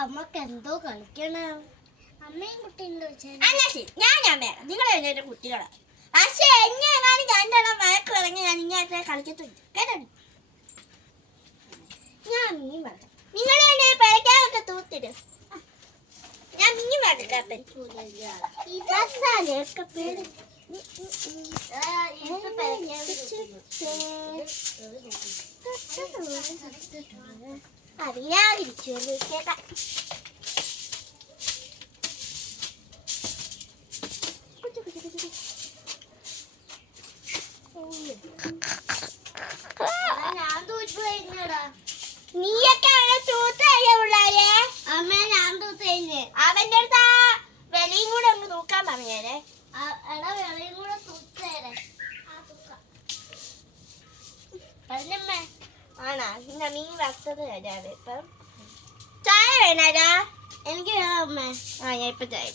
അമ്മക്ക് എന്തോ കളിക്കണം. അമ്മയും കുട്ടിയുണ്ടോ? ഞാൻ വേണം. നിങ്ങൾ എന്റെ കുട്ടികളാണ്. പക്ഷേ എങ്ങനെയാണ് ഞാൻ വഴക്ക് ഇറങ്ങി ഞാൻ ഇങ്ങനെ കളിക്കത്തില്ല കേട്ടോ. ഞാൻ മീൻ വേണം. നിങ്ങൾ എന്നെ പഴക്കാനൊക്കെ തൂത്തിടും. ഞാൻ മീൻ വേണ്ട മസാലയൊക്കെ പേര് അറിയാതിരിച്ചു കേട്ടാ. ഞാൻ തൂച്ചു കഴിഞ്ഞടാ. നീയൊക്കെ അവനെ തൂത്തല്ലേ പിള്ളാരെ? അമ്മ ഞാൻ തൂത്ത് കഴിഞ്ഞ്. അവന്റെ അടുത്ത് ആ വെളിയും കൂടെ ഒന്ന് തൂക്കാൻ പറഞ്ഞേരെ. എടാ വെളിയും കൂടെ തൂത്തേരെ. പറഞ്ഞമ്മേ ആണാ? ഇന്ന മീൻ വറുത്തത് തരാവേ. ഇപ്പം ചായ വേണാരാ? എനിക്ക് വേണം അമ്മ. ഞാൻ ഇപ്പൊ ചായ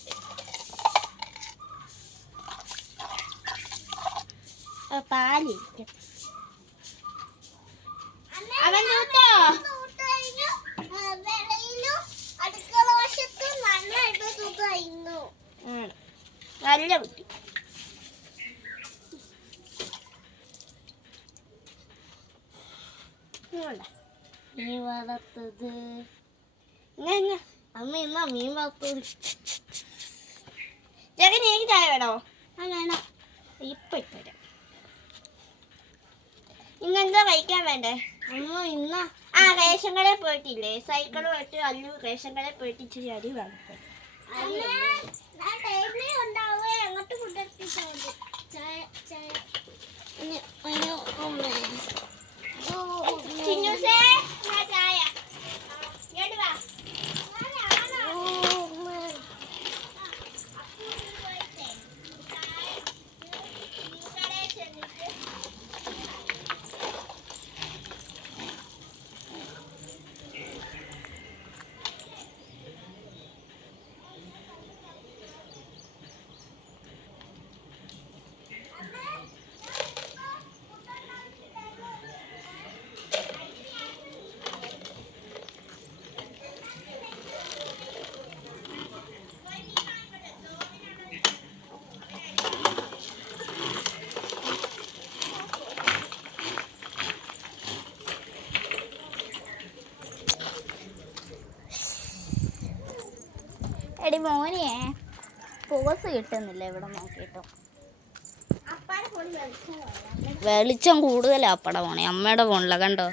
പാലിരിക്കും. അവൻ തൂത്തോ? അടുക്കള വശത്ത് നന്നായിട്ട് തൂത്ത് കഴിഞ്ഞു. നല്ല കുട്ടി. മീൻ വളർത്തത് അമ്മ എന്നാ മീൻ വളർത്തത്. ചേട്ടൻ എനിക്ക് ചായ വേണോ? വേണം. ഇപ്പൊ ഇട്ടുതരാം. ഇന്നെന്താ കഴിക്കാൻ വേണ്ടേ? അമ്മ ഇന്ന റേഷൻ കടയിൽ പോയിട്ടില്ലേ? സൈക്കിൾ പോയിട്ട് അല്ലു റേഷൻ കടയിൽ പോയിട്ട് ഇച്ചിരി അരി വാങ്ങിക്കും. അങ്ങോട്ട് കൊണ്ടെത്തിച്ചാൽ മതി. ചായ ചായ ചിന്നൂസേ, ചായ ഇങ്ങോട്ട് വാ. എടി മോനെ പോസ് കിട്ടുന്നില്ല ഇവിടെ നോക്കിയിട്ടും. വെളിച്ചം കൂടുതലാ അപ്പടെ ഫോണേ. അമ്മയുടെ ഫോണില കണ്ടോ?